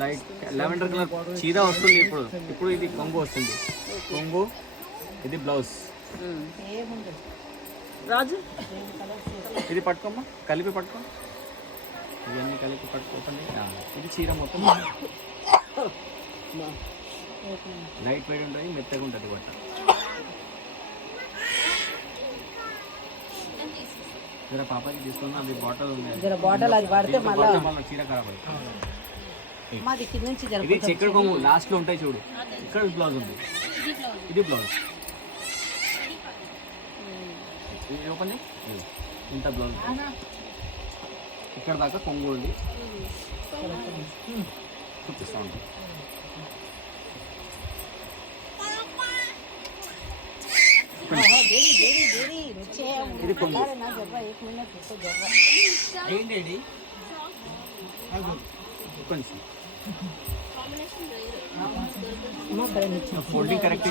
Light lavender colour చీర వస్తుంది. ఇప్పుడు ఇది కొంగు వస్తుంది. కొంగు ఇది బ్లౌజ్. రాజు ఇది పట్టుకోమ్మా, కలిపి పట్టుకో. ఇవన్నీ కలిపి పట్టుకోకండి. ఇది చీర మొత్తం లైట్ వెయిట్ ఉంటుంది, మెత్తగా ఉంటుంది బట్ట. జర పాపకి తీసుకున్నా, అది బాటిల్ ఉంది. బాటిల్ అది పడితే మళ్ళీ చీర ఖరాబ్ అవుతుంది. మాది కింద నుంచి ఇది చెక్కడి కొంగు లాస్ట్ లో ఉంటాయి చూడు. ఇక్కడ బ్లౌజ్ ఉంది, ఇది బ్లౌజ్. ఇది ఓపెన్ ఇంత బ్లౌజ్. ఇక్కడ దాకా కొంగు ఉంది, చూపిస్తా ఉంటాం. ఇది కొంగు. ఏంటి కొంచెం ఫోల్డింగ్ కరెక్ట్